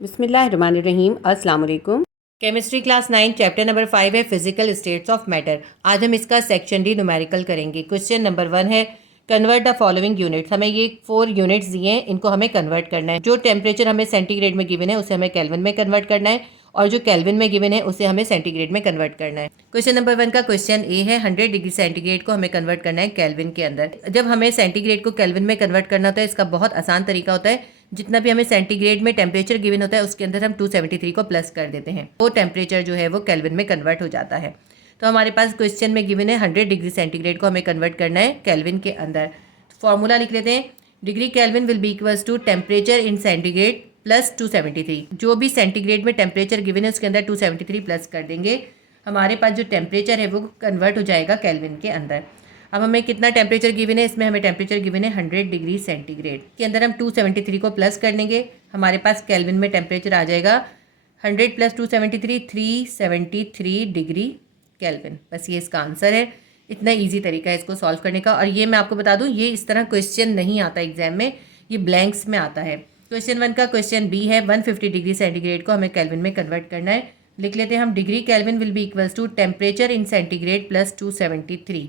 बिस्मिल्लाहिर्रहमानिर्रहीम। अस्सलाम वालेकुम। केमिस्ट्री क्लास 9 चैप्टर नंबर 5 है फिजिकल स्टेट्स ऑफ मैटर। आज हम इसका सेक्शन डी न्यूमेरिकल करेंगे। क्वेश्चन नंबर 1 है कन्वर्ट द फॉलोइंग यूनिट्स। हमें ये 4 यूनिट्स दिए हैं, इनको हमें कन्वर्ट करना है। जो टेम्परेचर हमें सेंटीग्रेड में गिवन है उसे हमें केल्विन में कन्वर्ट करना है और जो केल्विन में गिवन है उसे हमें सेंटीग्रेड में कन्वर्ट करना है। क्वेश्चन नंबर 1 का क्वेश्चन ए है 100 डिग्री सेंटीग्रेड को हमें कन्वर्ट करना है केल्विन के अंदर। जब हमें सेंटीग्रेड को केल्विन में कन्वर्ट करना होता है इसका बहुत आसान तरीका होता है। जितना भी हमें सेंटीग्रेड में टेम्परेचर गिवन होता है उसके अंदर हम 273 को प्लस कर देते हैं, वो टेम्परेचर जो है वो केल्विन में कन्वर्ट हो जाता है। तो हमारे पास क्वेश्चन में गिवन है 100 डिग्री सेंटीग्रेड को हमें कन्वर्ट करना है केल्विन के अंदर। फॉर्मूला लिख लेते हैं। Degree Kelvin will be equals to temperature in centigrade plus 273। जो भी सेंटीग्रेड में टेम्परेचर गिवन है उसके अंदर 273 प्लस कर देंगे, हमारे पास जो टेम्परेचर है वो कन्वर्ट हो जाएगा केल्विन के अंदर। अब हमें कितना टेम्परेचर गिवन है, इसमें हमें टेम्परेचर गिवन है 100 डिग्री सेंटीग्रेड के अंदर हम 273 को प्लस कर देंगे, हमारे पास केल्विन में टेम्परेचर आ जाएगा 100 प्लस 273 373 डिग्री केल्विन। बस ये इसका आंसर है। इतना इजी तरीका है इसको सॉल्व करने का। और ये मैं आपको बता दूं ये इस तरह क्वेश्चन नहीं आता एग्जाम में, ये ब्लैंक्स में आता है। क्वेश्चन 1 का क्वेश्चन बी है 150 डिग्री सेंटीग्रेड को हमें केल्विन में कन्वर्ट करना है। लिख लेते हैं हम। Degree Kelvin will be equals to temperature in centigrade plus 273।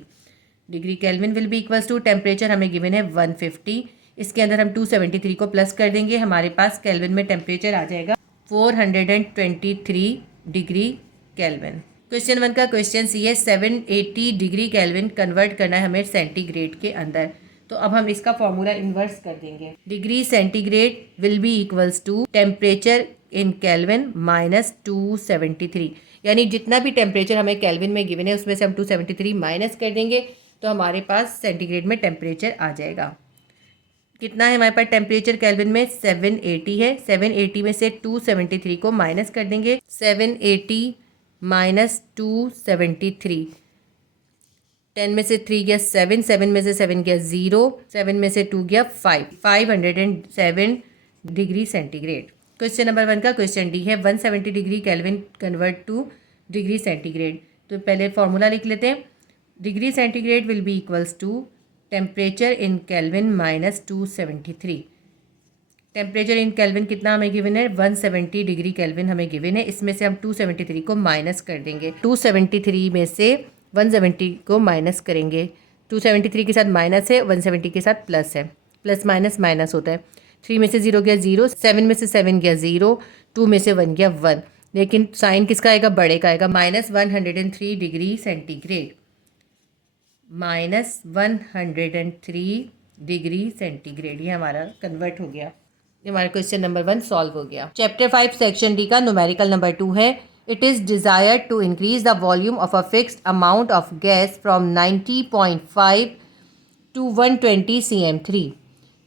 Degree Kelvin will be equals to temperature हमें गिवन है 150, इसके अंदर हम 273 को प्लस कर देंगे, हमारे पास केल्विन में टेम्परेचर आ जाएगा 423 डिग्री केल्विन। क्वेश्चन 1 का क्वेश्चन सी है 780 डिग्री केल्विन कन्वर्ट करना है हमें सेंटीग्रेड के अंदर। तो अब हम इसका फॉर्मूला इन्वर्स कर देंगे। Degree centigrade will be equals to temperature in Kelvin minus 273, यानी जितना भी टेम्परेचर हमें केल्विन में गिवन है उसमें से हम 273 माइनस कर देंगे तो हमारे पास सेंटीग्रेड में टेम्परेचर आ जाएगा। कितना है हमारे पास टेम्परेचर केल्विन में 780 है। 780 में से 273 को माइनस कर देंगे। 780 माइनस 273, 10 में से 3 गया 7, 7 में से 7 गया 0, 7 में से 2 गया 5, 507 डिग्री सेंटीग्रेड। क्वेश्चन नंबर 1 का क्वेश्चन डी है 170 degree Kelvin convert to degree centigrade. तो पहले फॉर्मूला लिख लेते हैं। Degree centigrade will be equals to temperature in Kelvin minus 273। Temperature in Kelvin कितना हमें गिवन है 170 डिग्री केल्विन हमें गिवन है, इसमें से हम 273 को माइनस कर देंगे। 273 में से 170 को माइनस करेंगे। 273 के साथ माइनस है, 170 के साथ प्लस है, प्लस माइनस माइनस होता है। 3 में से 0 गया 0, 7 में से 7 गया 0, 2 में से 1 गया 1, लेकिन साइन किसका आएगा बड़े का आएगा। Minus 103 degree centigrade, minus 103 degree centigrade, ये हमारा कन्वर्ट हो गया। ये हमारा क्वेश्चन नंबर 1 सॉल्व हो गया। चैप्टर 5 सेक्शन डी का न्यूमेरिकल नंबर 2 है it is desired to increase the volume of a fixed amount of gas from 90.5 to 120 cm3।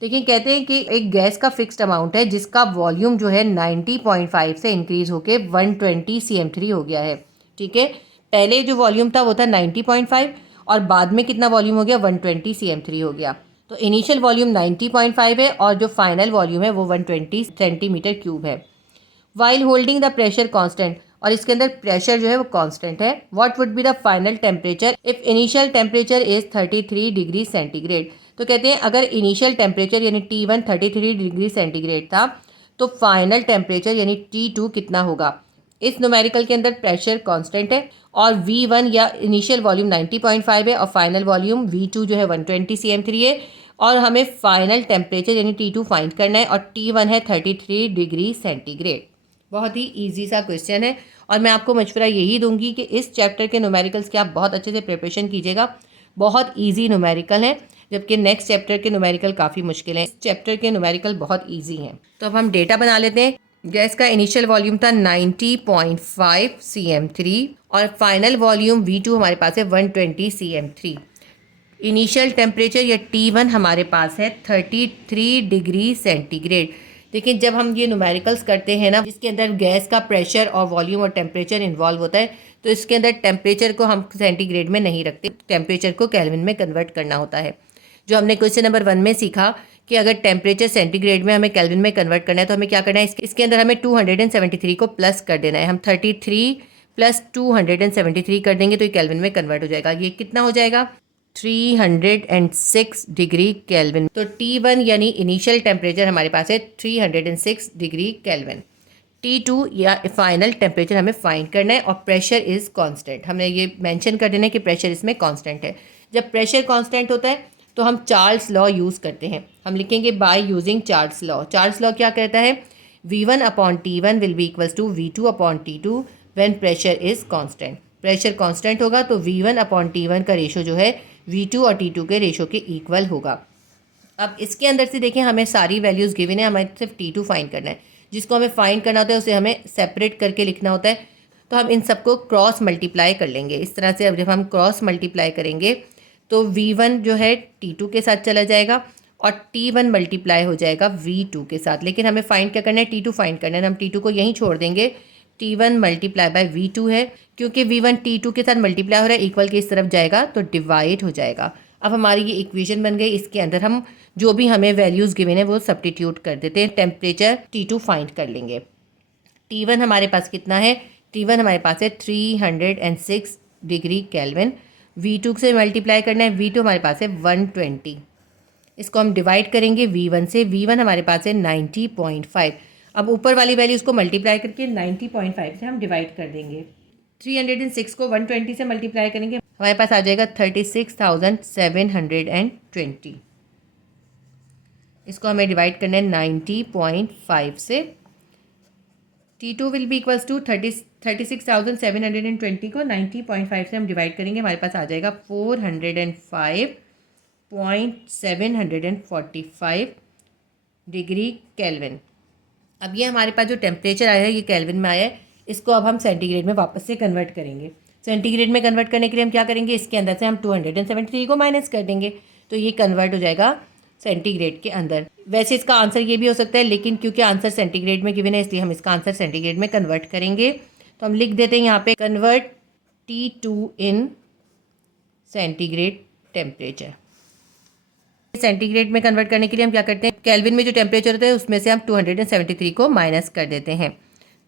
देखिए कहते हैं कि एक गैस का फिक्स्ड अमाउंट है जिसका वॉल्यूम जो है 90.5 से इंक्रीज होके 120 cm3 हो गया है। ठीक है, पहले जो वॉल्यूम था वो था 90.5 और बाद में कितना वॉल्यूम हो गया 120 cm3 हो गया। तो इनिशियल वॉल्यूम 90.5 है और जो फाइनल वॉल्यूम है वो 120 सेंटीमीटर क्यूब है। While holding the pressure constant, और इसके अंदर प्रेशर जो है वो कांस्टेंट है। What would be the final temperature if initial temperature is 33 degree centigrade. तो कहते हैं अगर इनिशियल टेम्परेचर यानी T1 33 डिग्री सेंटीग्रेड था तो फाइनल टेम्परेचर यानी T2 कितना होगा। इस न्यूमेरिकल के अंदर प्रेशर कांस्टेंट है और V1 या इनिशियल वॉल्यूम 90.5 है और फाइनल वॉल्यूम V2 जो है 120 cm3 है और हमें फाइनल टेम्परेचर यानी T2 फाइंड करना है और T1 है 33 डिग्री सेंटीग्रेड। बहुत ही इजी सा क्वेश्चन है और मैं आपको मशवरा यही दूंगी कि इस चैप्टर के न्यूमेरिकल्स की आप बहुत अच्छे से प्रिपरेशन कीजिएगा। बहुत इजी न्यूमेरिकल है, जबकि नेक्स्ट चैप्टर के न्यूमेरिकल काफ़ी मुश्किल हैं। इस चैप्टर के न्यूमेरिकल बहुत इजी हैं। तो अब हम डेटा बना लेते हैं। गैस का इनिशियल वॉल्यूम था 90.5 cm3 और फाइनल वॉल्यूम V2 हमारे पास है 120 cm3। इनिशियल टेम्परेचर या T1 हमारे पास है 33 डिग्री सेंटीग्रेड। देखिए जब हम ये न्यूमेरिकल्स करते हैं ना जिसके अंदर गैस का प्रेशर और वॉल्यूम और टेम्परेचर इन्वॉल्व होता है तो इसके अंदर टेम्परेचर को हम सेंटीग्रेड में नहीं रखते, टेम्परेचर को केल्विन में कन्वर्ट करना होता है। जो हमने क्वेश्चन नंबर 1 में सीखा कि अगर टेम्परेचर सेंटीग्रेड में हमें केल्विन में कन्वर्ट करना है तो हमें क्या करना है, इसके अंदर हमें 273 को प्लस कर देना है। हम 33 प्लस 273 कर देंगे तो ये केल्विन में कन्वर्ट हो जाएगा। ये कितना हो जाएगा 306 डिग्री केल्विन। तो T1 यानी इनिशियल टेम्परेचर हमारे पास है 306 डिग्री केल्विन। T2 या फाइनल टेम्परेचर हमें फाइंड करना है और प्रेशर इज़ कांस्टेंट। हमने ये मेंशन कर देना है कि प्रेशर इसमें कांस्टेंट है। जब प्रेशर कांस्टेंट होता है तो हम चार्ल्स लॉ यूज़ करते हैं। हम लिखेंगे by using Charles law. Charles law क्या कहता है? V1/T1 will be equals to V2/T2 when pressure is constant. Pressure constant होगा तो V1/T1 का रेशो जो है V2 और T2 के रेशो के इक्वल होगा। अब इसके अंदर से देखें, हमें सारी वैल्यूज़ गिवन है, हमें सिर्फ T2 फाइंड करना है। जिसको हमें फाइंड करना होता है उसे हमें सेपरेट करके लिखना होता है। तो हम इन सबको क्रॉस मल्टीप्लाई कर लेंगे इस तरह से। अब जब हम क्रॉस मल्टीप्लाई करेंगे तो V1 जो है T2 के साथ चला जाएगा और T1 मल्टीप्लाई हो जाएगा V2 के साथ। लेकिन हमें फाइंड क्या करना है? T2 फाइंड करना है। हम T2 को यहीं छोड़ देंगे। T1 मल्टीप्लाई बाय V2 है, क्योंकि V1 T2 के साथ मल्टीप्लाई हो रहा है, इक्वल के इस तरफ जाएगा तो डिवाइड हो जाएगा। अब हमारी ये इक्वेशन बन गई। इसके अंदर हम जो भी हमें वैल्यूज़ गिवन है वो सब्स्टिट्यूट कर देते हैं। टेम्परेचर T2 फाइंड कर लेंगे। T1 हमारे पास कितना है? T1 हमारे पास है 306 डिग्री केल्विन। V2 से मल्टीप्लाई करना है, V2 हमारे पास है 120। इसको हम डिवाइड करेंगे V1 से। V1 हमारे पास है 90.5। अब ऊपर वाली वैल्यूज़ को मल्टीप्लाई करके 90.5 से हम डिवाइड कर देंगे। 306 को 120 से मल्टीप्लाई करेंगे, हमारे पास आ जाएगा 36,720। इसको हमें डिवाइड करना है 90.5 से। T2 will be equals to 36,720 को 90.5 से हम डिवाइड करेंगे, हमारे पास आ जाएगा 405.745 डिग्री केल्विन। अब ये हमारे पास जो टेम्परेचर आया है ये केल्विन में आया है। इसको अब हम सेंटीग्रेड में वापस से कन्वर्ट करेंगे। सेंटीग्रेड में कन्वर्ट करने के लिए हम क्या करेंगे? इसके अंदर से हम 273 को माइनस कर देंगे तो ये कन्वर्ट हो जाएगा सेंटीग्रेड के अंदर। वैसे इसका आंसर ये भी हो सकता है, लेकिन क्योंकि आंसर सेंटीग्रेड में गिवन है इसलिए हम इसका आंसर सेंटीग्रेड में कन्वर्ट करेंगे। तो हम लिख देते हैं यहाँ पे कन्वर्ट T2 इन सेंटीग्रेड टेम्परेचर। सेंटीग्रेड में कन्वर्ट करने के लिए हम क्या करते हैं? केल्विन में जो टेम्परेचर होता है उसमें से हम 273 को माइनस कर देते हैं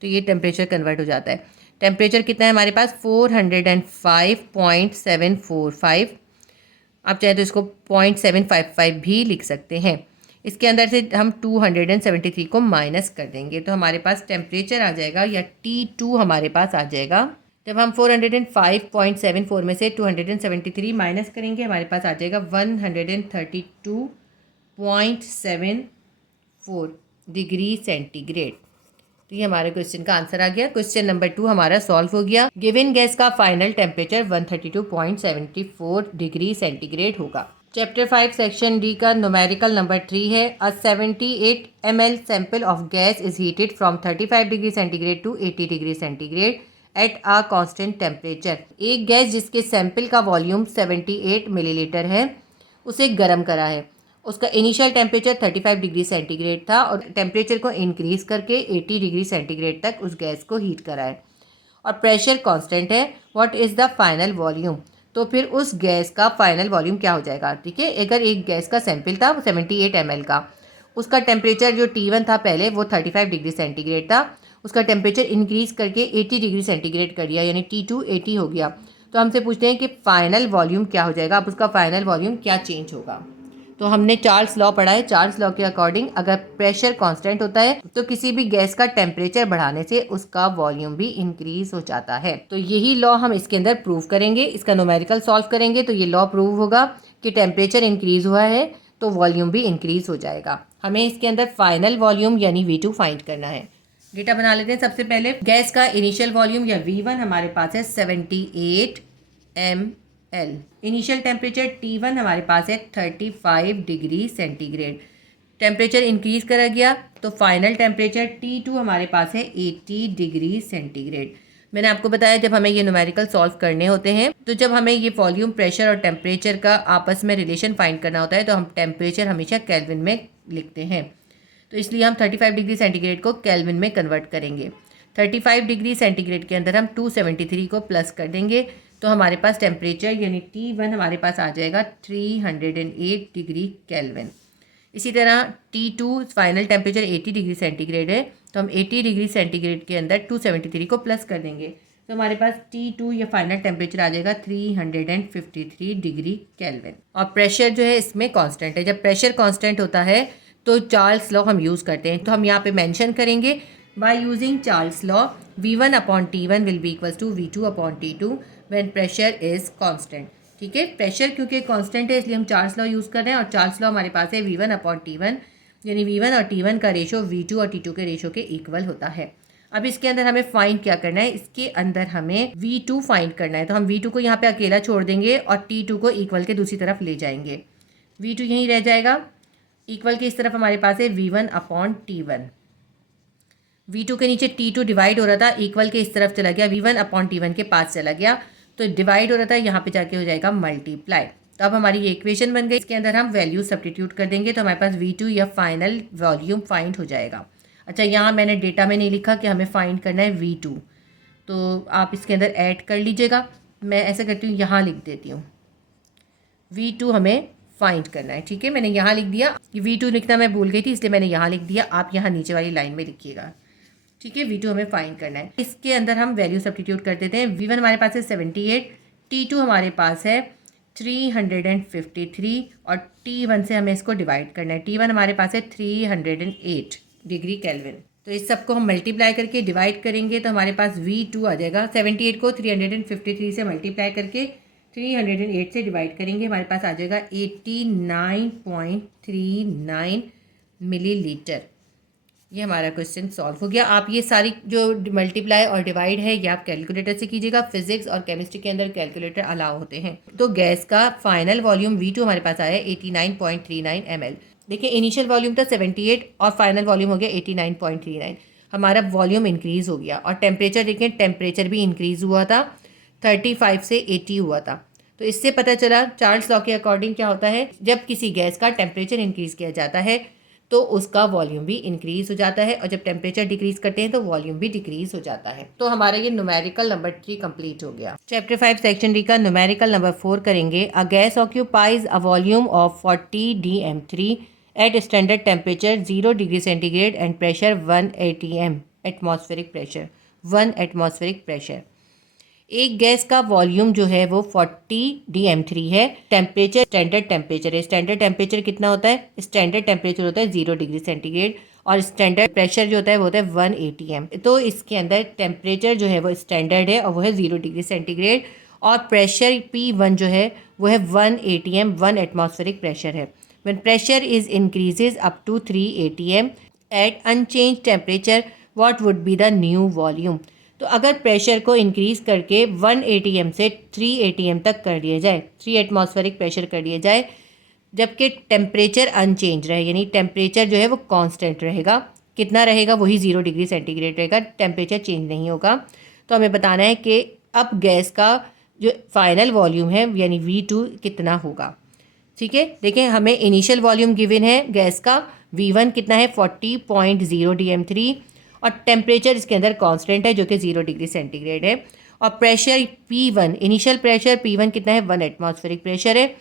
तो ये टेम्परेचर कन्वर्ट हो जाता है। टेम्परेचर कितना है हमारे पास? 405.745। आप चाहे तो इसको 0.755 भी लिख सकते हैं। इसके अंदर से हम 273 को माइनस कर देंगे तो हमारे पास टेम्परेचर आ जाएगा, या T2 हमारे पास आ जाएगा। जब हम 405.74 में से 273 माइनस करेंगे हमारे पास आ जाएगा 132.74 डिग्री सेंटीग्रेड। तो ये हमारे क्वेश्चन का आंसर आ गया। क्वेश्चन नंबर 2 हमारा सॉल्व हो गया। गिवन गैस का फाइनल टेम्परेचर 132.74 डिग्री सेंटीग्रेड होगा। चैप्टर 5 सेक्शन डी का न्यूमेरिकल नंबर 3 है। A 78 ml sample of gas is heated from 35 degree centigrade to 80 degree centigrade at a constant temperature. एक gas जिसके sample का volume 78 millilitre है उसे गर्म करा है। उसका इनिशियल टेम्परेचर 35 डिग्री सेंटीग्रेड था और टेम्परेचर को इंक्रीज़ करके 80 डिग्री सेंटीग्रेड तक उस गैस को हीट करा है और प्रेशर कांस्टेंट है। What is the final volume? तो फिर उस गैस का फाइनल वॉल्यूम क्या हो जाएगा? ठीक है, अगर एक गैस का सैंपल था 78 ml का, उसका टेम्परेचर जो T1 था पहले वो 35 डिग्री सेंटीग्रेड था, उसका टेम्परेचर इंक्रीज़ करके 80 डिग्री सेंटीग्रेड कर दिया, यानी T2 80 हो गया। तो हमसे पूछते हैं कि फ़ाइनल वॉल्यूम क्या हो जाएगा? अब उसका फाइनल वॉल्यूम क्या चेंज होगा? तो हमने चार्ल्स लॉ पढ़ा है। चार्ल्स लॉ के अकॉर्डिंग अगर प्रेशर कांस्टेंट होता है तो किसी भी गैस का टेम्परेचर बढ़ाने से उसका वॉल्यूम भी इंक्रीज हो जाता है। तो यही लॉ हम इसके अंदर प्रूव करेंगे। इसका न्यूमेरिकल सॉल्व करेंगे तो ये लॉ प्रूव होगा कि टेम्परेचर इंक्रीज हुआ है तो वॉल्यूम भी इंक्रीज हो जाएगा। हमें इसके अंदर फाइनल वॉल्यूम यानी V2 फाइंड करना है। डेटा बना लेते हैं। सबसे पहले गैस का इनिशियल वॉल्यूम या V1 हमारे पास है 78 ml। इनिशियल टेम्परेचर T1 हमारे पास है 35 डिग्री सेंटीग्रेड। टेम्परेचर इंक्रीज करा गया तो फाइनल टेम्परेचर T2 हमारे पास है 80 डिग्री सेंटीग्रेड। मैंने आपको बताया जब हमें ये न्यूमेरिकल सॉल्व करने होते हैं तो जब हमें ये वॉल्यूम, प्रेशर और टेम्परेचर का आपस में रिलेशन फाइंड करना होता है तो हम टेम्परेचर हमेशा केल्विन में लिखते हैं। तो इसलिए हम 35 डिग्री सेंटीग्रेड को केल्विन में कन्वर्ट करेंगे। 35 डिग्री सेंटीग्रेड के अंदर हम 273 को प्लस कर देंगे तो हमारे पास टेम्परेचर यानी T1 हमारे पास आ जाएगा 308 डिग्री केल्विन। इसी तरह T2 final temperature 80 degree centigrade है तो हम 80 डिग्री सेंटीग्रेड के अंदर 273 को प्लस कर देंगे तो हमारे पास T2 या फाइनल टेम्परेचर आ जाएगा 353 डिग्री केल्विन। और प्रेशर जो है इसमें कांस्टेंट है। जब प्रेशर कांस्टेंट होता है तो चार्ल्स लॉ हम यूज़ करते हैं। तो हम यहाँ पे मेंशन करेंगे By using Charles' law, V1 upon T1 will be equals to V2 upon T2 when pressure is constant. ठीक है, प्रेशर क्योंकि कांस्टेंट है इसलिए हम चार्ल्स लॉ यूज़ कर रहे हैं और चार्ल्स लॉ हमारे पास है V1 अपॉन T1, यानी V1 और T1 का रेशो V2 और T2 के रेशो के इक्वल होता है। अब इसके अंदर हमें फाइंड क्या करना है, इसके अंदर हमें V2 फाइंड करना है। तो हम V2 को यहाँ पे अकेला छोड़ देंगे और T2 को इक्वल के दूसरी तरफ ले जाएंगे। V2 यहीं रह जाएगा, इक्वल के इस तरफ हमारे पास है V1 अपॉन T1। V2 के नीचे T2 डिवाइड हो रहा था, इक्वल के इस तरफ चला गया, V1 अपॉन T1 के पास चला गया, तो डिवाइड हो रहा था, यहाँ पे जाके हो जाएगा मल्टीप्लाई। तो अब हमारी ये इक्वेशन बन गई। इसके अंदर हम वैल्यू सब्स्टिट्यूट कर देंगे तो हमारे पास V2 या फाइनल वॉल्यूम फाइंड हो जाएगा। अच्छा, यहाँ मैंने डेटा में नहीं लिखा कि हमें फाइंड करना है V2, तो आप इसके अंदर ऐड कर लीजिएगा। मैं ऐसा करती हूँ, यहाँ लिख देती हूँ V2 हमें फाइंड करना है। ठीक है, मैंने यहाँ लिख दिया, V2 लिखना मैं भूल गई थी इसलिए मैंने यहाँ लिख दिया, आप यहाँ नीचे वाली लाइन में लिखिएगा। ठीक है, V2 हमें फाइंड करना है। इसके अंदर हम वैल्यू सब्स्टिट्यूट कर देते हैं। V1 हमारे पास है 78, T2 हमारे पास है 353 और T1 से हमें इसको डिवाइड करना है। T1 हमारे पास है 308 डिग्री केल्विन। तो इस सबको हम मल्टीप्लाई करके डिवाइड करेंगे तो हमारे पास V2 आ जाएगा। 78 को 353 से मल्टीप्लाई करके 308 से डिवाइड करेंगे, हमारे पास आ जाएगा 89.39 मिलीलीटर। ये हमारा क्वेश्चन सॉल्व हो गया। आप ये सारी जो मल्टीप्लाई और डिवाइड है ये आप कैलकुलेटर से कीजिएगा। फिजिक्स और केमिस्ट्री के अंदर कैलकुलेटर अलाउ होते हैं। तो गैस का फाइनल वॉल्यूम V2 हमारे पास आया 89.39 ml। देखिए, इनिशियल वॉल्यूम था 78 और फाइनल वॉल्यूम हो गया 89.39। हमारा वॉल्यूम इंक्रीज हो गया। और टेम्परेचर देखिए, टेम्परेचर भी इंक्रीज हुआ था, 35 से 80 हुआ था। तो इससे पता चला चार्ल्स लॉ के अकॉर्डिंग क्या होता है, जब किसी गैस का टेम्परेचर इंक्रीज किया जाता है तो उसका वॉल्यूम भी इंक्रीज हो जाता है, और जब टेम्परेचर डिक्रीज करते हैं तो वॉल्यूम भी डिक्रीज हो जाता है। तो हमारा ये न्यूमेरिकल नंबर 3 कंप्लीट हो गया। चैप्टर 5 सेक्शन डी का न्यूमेरिकल नंबर 4 करेंगे। A gas occupies a volume of 40 dm3 at standard temperature 0 degree centigrade and pressure 1 atm atmospheric pressure 1 atmospheric pressure. एक गैस का वॉल्यूम जो है वो 40 dm3 है। टेम्परेचर स्टैंडर्ड टेम्परेचर है। स्टैंडर्ड टेम्परेचर कितना होता है, स्टैंडर्ड टेम्परेचर होता है 0 डिग्री सेंटीग्रेड, और स्टैंडर्ड प्रेशर जो होता है वो होता है 1 atm। तो इसके अंदर टेम्परेचर जो है वो स्टैंडर्ड है और वो है 0 डिग्री सेंटीग्रेड, और प्रेशर P1 जो है वो है 1 atm, 1 एटमॉस्फेरिक प्रेशर है। When pressure is increases up to 3 atm at unchanged temperature, what would be the new volume. तो अगर प्रेशर को इंक्रीज करके 1 atm से 3 atm तक कर दिया जाए, 3 एटमॉस्फेरिक प्रेशर कर दिया जाए, जबकि टेम्परेचर अनचेंज रहे, यानी टेम्परेचर जो है वो कांस्टेंट रहेगा, कितना रहेगा, वही 0 डिग्री सेंटीग्रेड रहेगा, टेम्परेचर चेंज नहीं होगा। तो हमें बताना है कि अब गैस का जो फाइनल वॉल्यूम है यानी V2 कितना होगा। ठीक है, देखें, हमें इनिशियल वॉल्यूम गिवन है गैस का, V1 कितना है 40.0 dm3, और टेम्परेचर इसके अंदर कांस्टेंट है जो कि 0 डिग्री सेंटीग्रेड है, और pressure P1, initial pressure P1 कितना है 1 एटमॉस्फेरिक प्रेशर है,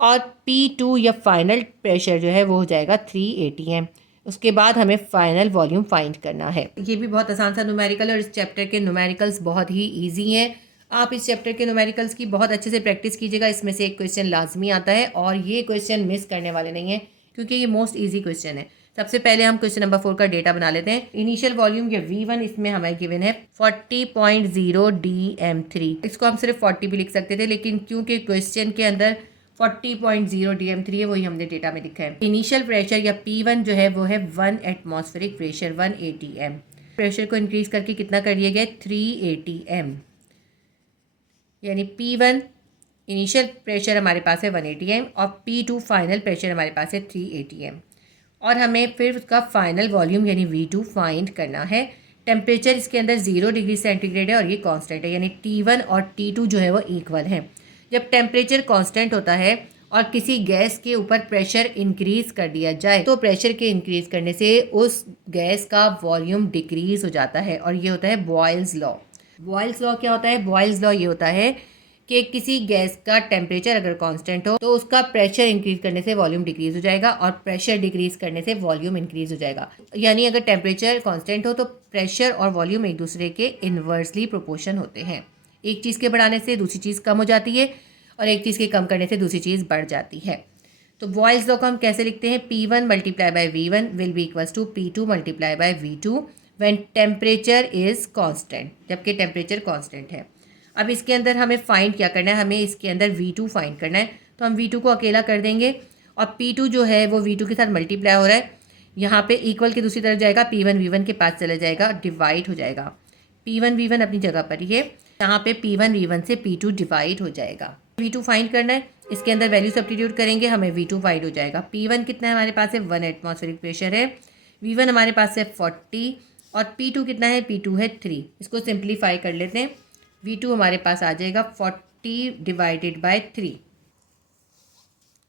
और P2 या फाइनल प्रेशर जो है वो हो जाएगा 3 atm। उसके बाद हमें फाइनल वॉल्यूम फाइंड करना है। ये भी बहुत आसान सा न्यूमेरिकल है और इस चैप्टर के न्यूमेरिकल्स बहुत ही ईजी हैं। आप इस चैप्टर के न्यूमेरिकल्स की बहुत अच्छे से प्रैक्टिस कीजिएगा। इसमें से एक क्वेश्चन लाजमी आता है और ये क्वेश्चन मिस करने वाले नहीं है क्योंकि ये मोस्ट ईजी क्वेश्चन है। सबसे पहले हम क्वेश्चन नंबर 4 का डेटा बना लेते हैं। इनिशियल वॉल्यूम या V1 इसमें हमें गिवन है 40.0 dm3। इसको हम सिर्फ 40 भी लिख सकते थे, लेकिन क्योंकि क्वेश्चन के अंदर 40.0 dm3 है, वही हमने डेटा में लिखा है। इनिशियल प्रेशर या P1 जो है वो है 1 एटमॉस्फेरिक प्रेशर 1 atm। प्रेशर को इंक्रीज करके कितना कर दिया गया 3 atm, यानी P1 इनिशियल प्रेशर हमारे पास है 1 atm और P2 फाइनल प्रेशर हमारे पास है 3 atm, और हमें फिर उसका फाइनल वॉल्यूम यानी V2 फाइंड करना है। टेम्परेचर इसके अंदर 0 डिग्री सेंटीग्रेड है और ये कांस्टेंट है, यानी T1 और T2 जो है वो इक्वल है। जब टेम्परेचर कांस्टेंट होता है और किसी गैस के ऊपर प्रेशर इंक्रीज कर दिया जाए तो प्रेशर के इंक्रीज करने से उस गैस का वॉल्यूम डिक्रीज हो जाता है, और ये होता है बॉयल्स लॉ। बॉयल्स लॉ क्या होता है, बॉयल्स लॉ ये होता है कि किसी गैस का टेम्परेचर अगर कांस्टेंट हो तो उसका प्रेशर इंक्रीज करने से वॉल्यूम डिक्रीज हो जाएगा और प्रेशर डिक्रीज करने से वॉल्यूम इंक्रीज हो जाएगा। यानी अगर टेम्परेचर कांस्टेंट हो तो प्रेशर और वॉल्यूम एक दूसरे के इन्वर्सली प्रोपोर्शन होते हैं। एक चीज़ के बढ़ाने से दूसरी चीज़ कम हो जाती है और एक चीज़ के कम करने से दूसरी चीज़ बढ़ जाती है। तो बॉयल्स लॉ को हम कैसे लिखते हैं, P1 multiply by V1 will be equals to P2 multiply by V2 when temperature is constant, जबकि टेम्परेचर कांस्टेंट है। अब इसके अंदर हमें फाइंड क्या करना है, हमें इसके अंदर V2 फाइंड करना है। तो हम V2 को अकेला कर देंगे और P2 जो है वो V2 के साथ मल्टीप्लाई हो रहा है, यहाँ पे इक्वल के दूसरी तरफ जाएगा, P1 V1 के पास चला जाएगा, डिवाइड हो जाएगा। P1 V1 अपनी जगह पर ही है, यहाँ पे P1 V1 से P2 डिवाइड हो जाएगा। V2 फाइंड करना है, इसके अंदर वैल्यू सब्स्टिट्यूट करेंगे, हमें V2 फाइंड हो जाएगा। P1 कितना है हमारे पास है 1 एटमॉस्फेरिक प्रेशर है, V1 हमारे पास है 40 और P2 कितना है, P2 है 3। इसको सिंप्लीफाई कर लेते हैं, V2 हमारे पास आ जाएगा 40 divided by 3।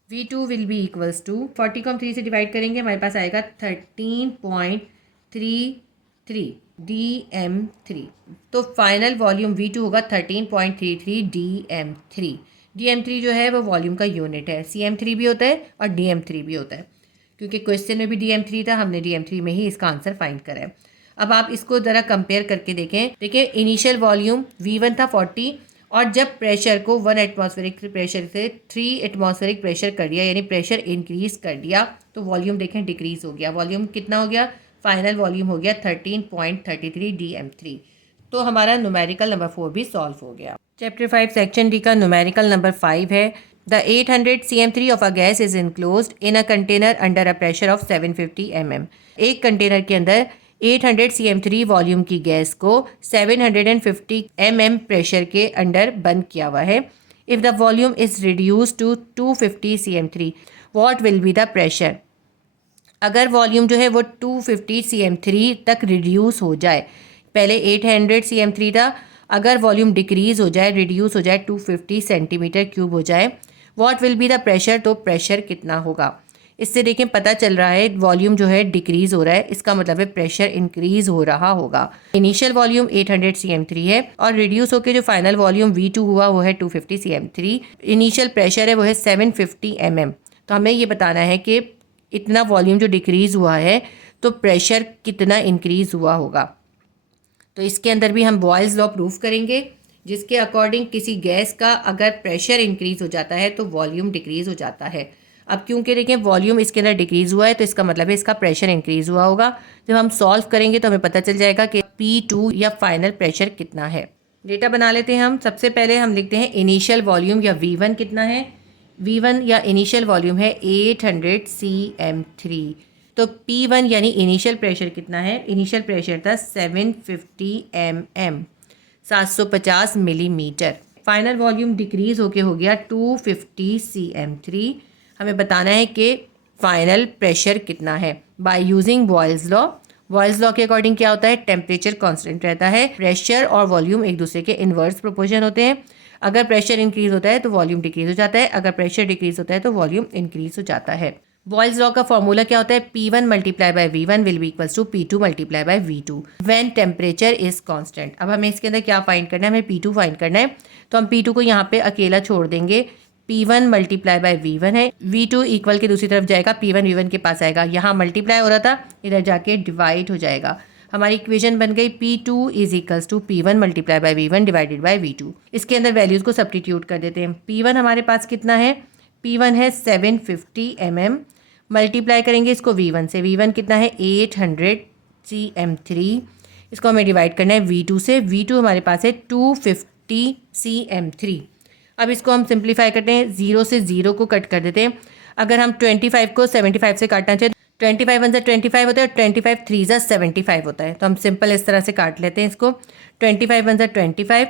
V2 will be equals to 40 को हम 3 से डिवाइड करेंगे, हमारे पास आएगा 13.33 dm3। तो फाइनल वॉल्यूम V2 होगा 13.33 dm3। dm3 जो है वो वॉल्यूम का यूनिट है, cm3 भी होता है और dm3 भी होता है, क्योंकि क्वेश्चन में भी dm3 था, हमने dm3 में ही इसका आंसर फाइंड करा है। अब आप इसको ज़रा कंपेयर करके देखें। देखिए इनिशियल वॉल्यूम V1 था 40 और जब प्रेशर को 1 एटमॉस्फेरिक प्रेशर से 3 एटमॉस्फेरिक प्रेशर कर दिया, यानी प्रेशर इंक्रीज कर दिया, तो वॉल्यूम देखें डिक्रीज हो गया। वॉल्यूम कितना हो गया, फाइनल वॉल्यूम हो गया 13.33 dm3। तो हमारा न्यूमेरिकल नंबर 4 भी सॉल्व हो गया। चैप्टर 5 सेक्शन डी का न्यूमेरिकल नंबर 5 है, the 800 cm3 of a gas is enclosed in a container under a pressure of 750 mm। एक कंटेनर के अंदर 800 cm3 वॉल्यूम की गैस को 750 mm प्रेशर के अंडर बंद किया हुआ है। If the volume is reduce to 250 cm3 what will be the pressure. अगर वॉल्यूम जो है वो 250 cm3 तक रिड्यूस हो जाए, पहले 800 cm3 था, अगर वॉल्यूम डिक्रीज हो जाए, रिड्यूस हो जाए, 250 सेंटीमीटर क्यूब हो जाए, what will be the pressure, तो प्रेशर कितना होगा। इससे देखें पता चल रहा है वॉल्यूम जो है डिक्रीज हो रहा है, इसका मतलब है प्रेशर इंक्रीज हो रहा होगा। इनिशियल वॉल्यूम 800 cm3 है और रिड्यूस होकर जो फाइनल वॉल्यूम V2 हुआ वो है 250 cm3। इनिशियल प्रेशर है वो है 750 mm। तो हमें ये बताना है कि इतना वॉल्यूम जो डिक्रीज हुआ है तो प्रेशर कितना इंक्रीज हुआ होगा। तो इसके अंदर भी हम बॉयल्स लॉ प्रूफ करेंगे, जिसके अकॉर्डिंग किसी गैस का अगर प्रेशर इंक्रीज हो जाता है तो वॉल्यूम डिक्रीज हो जाता है। अब क्योंकि देखें वॉल्यूम इसके अंदर डिक्रीज हुआ है तो इसका मतलब है इसका प्रेशर इंक्रीज हुआ होगा। जब हम सॉल्व करेंगे तो हमें पता चल जाएगा कि P2 या फाइनल प्रेशर कितना है। डेटा बना लेते हैं हम। सबसे पहले हम लिखते हैं इनिशियल वॉल्यूम या V1 कितना है। V1 या इनिशियल वॉल्यूम है 800 cm3। तो P1 यानी इनिशियल प्रेशर कितना है, इनिशियल प्रेशर था 750 mm 750 millimetre. Final volume decrease होके हो गया 250 cm3। हमें बताना है कि फाइनल प्रेशर कितना है bye using Boyle's law. Boyle's law के अकॉर्डिंग क्या होता है, टेम्परेचर कांस्टेंट रहता है, प्रेशर और वॉल्यूम एक दूसरे के इनवर्स प्रोपोर्शन होते हैं। अगर प्रेशर इंक्रीज होता है तो वॉल्यूम डिक्रीज हो जाता है, अगर प्रेशर डिक्रीज होता है तो वॉल्यूम इंक्रीज हो जाता है। बॉयल्स लॉ का फॉर्मूला क्या होता है, P1 multiply by V1 will be equals to P2 multiply by V2 when temperature is constant. अब हमें इसके अंदर क्या फाइंड करना है, हमें P2 फाइंड करना है। तो हम P2 को यहाँ पे अकेला छोड़ देंगे, P1 मल्टीप्लाई बाय V1 है, V2 इक्वल के दूसरी तरफ जाएगा, P1 V1 के पास आएगा, यहाँ मल्टीप्लाई हो रहा था, इधर जाके डिवाइड हो जाएगा। हमारी इक्वेशन बन गई P2 is equals to P1 multiply by V1 divided by V2। इसके अंदर वैल्यूज़ को सब्स्टिट्यूट कर देते हैं। P1 हमारे पास कितना है, P1 है 750 mm, मल्टीप्लाई करेंगे इसको V1 से, V1 कितना है 800 cm3, इसको हमें डिवाइड करना है V2 से, V2 हमारे पास है 250 cm3। अब इसको हम सिंप्लीफाई करते हैं, 0 से 0 को कट कर देते हैं। अगर हम 25 को 75 से काटना चाहें, 25 1 25 होता है और 25 3 75 होता है, तो हम सिंपल इस तरह से काट लेते हैं इसको। 25 1 25,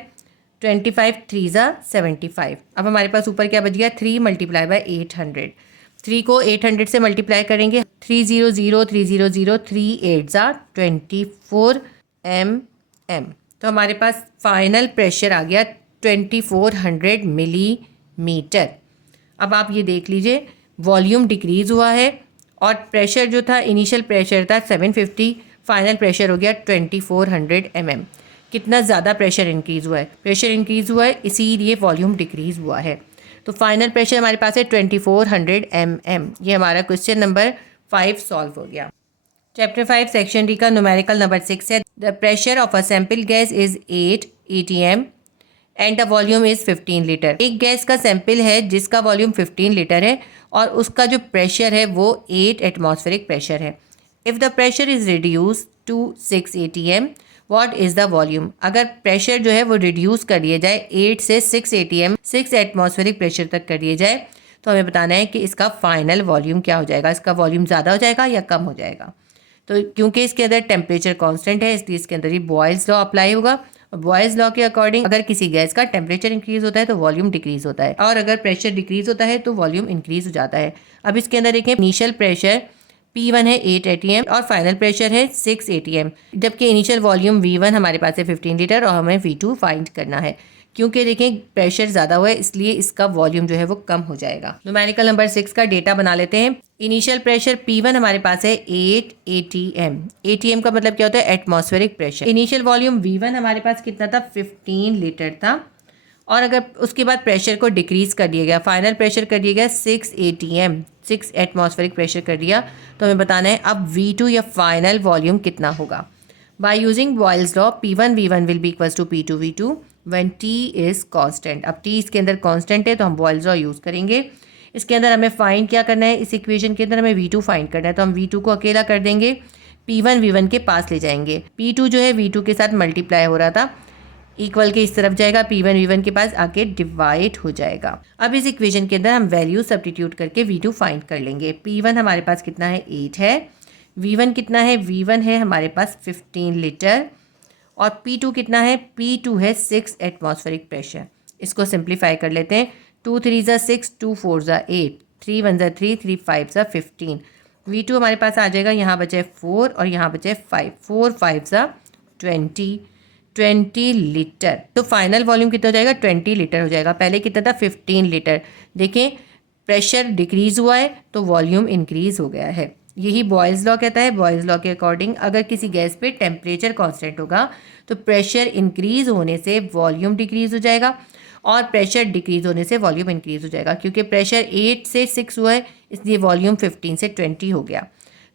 25 3 75। अब हमारे पास ऊपर क्या बच गया, 3 मल्टीप्लाई बाय 800। 3 को 800 से मल्टीप्लाई करेंगे, 300 300 3 8 24 mm। तो हमारे पास फाइनल प्रेशर आ गया 2400 मिलीमीटर। अब आप ये देख लीजिए वॉल्यूम डिक्रीज हुआ है और प्रेशर जो था, इनिशियल प्रेशर था 750, फाइनल प्रेशर हो गया 2400 mm। कितना ज़्यादा प्रेशर इंक्रीज़ हुआ है, प्रेशर इंक्रीज़ हुआ है इसीलिए वॉल्यूम डिक्रीज़ हुआ है। तो फाइनल प्रेशर हमारे पास है 2400 mm। ये हमारा क्वेश्चन नंबर 5 सॉल्व हो गया। चैप्टर 5 सेक्शन डी का न्यूमेरिकल नंबर 6 है, the pressure of a sample gas is 8 atm and the volume is 15 litre. एक गैस का सैंपल है जिसका वॉल्यूम 15 लीटर है और उसका जो प्रेशर है वो 8 एटमॉस्फेरिक प्रेशर है। If the pressure is reduce to 6 atm, what is the volume. अगर प्रेशर जो है वो रिड्यूस कर दिया जाए 8 से 6 atm, 6 एटमॉस्फेरिक प्रेशर तक कर दिया जाए, तो हमें बताना है कि इसका फाइनल वॉल्यूम क्या हो जाएगा, इसका वॉल्यूम ज़्यादा हो जाएगा या कम हो जाएगा। तो क्योंकि इसके अंदर टेम्परेचर कांस्टेंट है, इसलिए इसके अंदर ही बॉयल्स लॉ अप्लाई होगा। बॉयल्स लॉ के अकॉर्डिंग अगर किसी गैस का टेम्परेचर इंक्रीज होता है तो वॉल्यूम डिक्रीज होता है, और अगर प्रेशर डिक्रीज होता है तो वॉल्यूम इंक्रीज हो जाता है। अब इसके अंदर देखें, इनिशियल प्रेशर P1 है 8 atm और फाइनल प्रेशर है 6 atm, जबकि इनिशियल वॉल्यूम V1 हमारे पास है 15 लीटर और हमें V2 फाइंड करना है। क्योंकि देखें प्रेशर ज़्यादा हुआ है इसलिए इसका वॉल्यूम जो है वो कम हो जाएगा। न्यूमेरिकल नंबर 6 का डेटा बना लेते हैं। इनिशियल प्रेशर P1 हमारे पास है 8 atm। atm का मतलब क्या होता है, atmospheric pressure. Initial volume V1 हमारे पास कितना था, 15 लीटर था, और अगर उसके बाद प्रेशर को डिक्रीज़ कर दिया गया, फाइनल प्रेशर कर दिया गया 6 atm, 6 एटमॉस्फेरिक प्रेशर कर दिया, तो हमें बताना है अब V2 या फाइनल वॉल्यूम कितना होगा। By using Boyle's law P1 V1 will be equals to P2 V2 when T is constant. अब T इसके अंदर कांस्टेंट है तो हम बॉयल्स लॉ यूज़ करेंगे। इसके अंदर हमें फाइंड क्या करना है, इस इक्वेशन के अंदर हमें V2 फाइंड करना है, तो हम V2 को अकेला कर देंगे, P1 V1 के पास ले जाएंगे। P2 जो है V2 के साथ मल्टीप्लाई हो रहा था, इक्वल के इस तरफ जाएगा, P1 V1 के पास आके डिवाइड हो जाएगा। अब इस इक्वेशन के अंदर हम वैल्यू सब्स्टिट्यूट करके V2 फाइंड कर लेंगे। P1 हमारे पास कितना है, 8 है। V1 कितना है, V1 है हमारे पास 15 लीटर, और P2 कितना है, P2 है 6 एटमॉस्फेरिक प्रेशर। इसको सिंप्लीफाई कर लेते हैं, 2 3 ज़ा 6, 2 4 ज़ा 8, 3 1 ज़ा 3, 3 5 ज़ा 15। V2 हमारे पास आ जाएगा, यहाँ बचे 4 और यहाँ बचे 5, 4 5 ज़ा 20 लीटर। तो फाइनल वॉल्यूम कितना हो जाएगा, 20 लीटर हो जाएगा। पहले कितना था, 15 लीटर। देखें प्रेशर डिक्रीज़ हुआ है तो वॉल्यूम इंक्रीज़ हो गया है। यही बॉयल्स लॉ कहता है। बॉयल्स लॉ के अकॉर्डिंग अगर किसी गैस पे टेम्परेचर कांस्टेंट होगा तो प्रेशर इंक्रीज़ होने से वॉल्यूम डिक्रीज़ हो जाएगा, और प्रेशर डिक्रीज़ होने से वॉल्यूम इंक्रीज़ हो जाएगा। क्योंकि प्रेशर 8 से 6 हुआ है इसलिए वॉल्यूम 15 से 20 हो गया,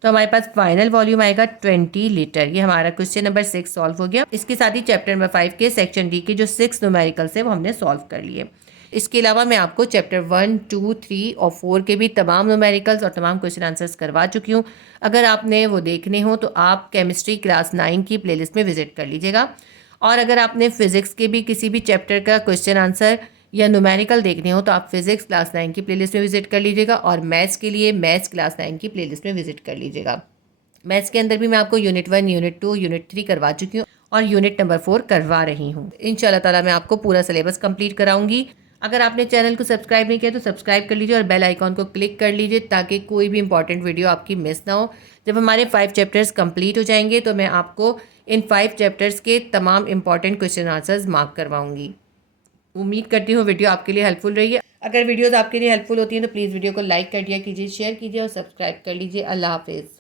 तो हमारे पास फाइनल वॉल्यूम आएगा 20 लीटर। ये हमारा क्वेश्चन नंबर 6 सॉल्व हो गया। इसके साथ ही चैप्टर नंबर 5 के सेक्शन डी के जो 6 न्यूमेरिकल्स है वो हमने सॉल्व कर लिए। इसके अलावा मैं आपको चैप्टर 1, 2, 3 और 4 के भी तमाम न्यूमेरिकल्स और तमाम क्वेश्चन आंसर्स करवा चुकी हूँ। अगर आपने वो देखने हो तो आप केमिस्ट्री क्लास 9 की प्लेलिस्ट में विजिट कर लीजिएगा, और अगर आपने फिजिक्स के भी किसी भी चैप्टर का क्वेश्चन आंसर या न्यूमेरिकल देखने हो तो आप फिजिक्स क्लास 9 की प्लेलिस्ट में विजिट कर लीजिएगा, और मैथ्स के लिए मैथ्स क्लास 9 की प्लेलिस्ट में विजिट कर लीजिएगा। मैथ्स के अंदर भी मैं आपको यूनिट 1, यूनिट 2, यूनिट 3 करवा चुकी हूँ और यूनिट नंबर 4 करवा रही हूँ। इंशाल्लाह ताला मैं आपको पूरा सिलेबस कंप्लीट कराऊंगी। अगर आपने चैनल को सब्सक्राइब नहीं किया तो सब्सक्राइब कर लीजिए और बेल आइकॉन को क्लिक कर लीजिए ताकि कोई भी इंपॉर्टेंट वीडियो आपकी मिस ना हो। जब हमारे 5 चैप्टर्स कंप्लीट हो जाएंगे तो मैं आपको इन 5 चैप्टर्स के तमाम इंपॉर्टेंट क्वेश्चन आंसर्स मार्क करवाऊंगी। उम्मीद करती हूँ वीडियो आपके लिए हेल्पफुल रही है। अगर वीडियोस आपके लिए हेल्पफुल होती हैं तो प्लीज़ वीडियो को लाइक कर दिया कीजिए, शेयर कीजिए और सब्सक्राइब कर लीजिए। अल्लाह हाफिज़।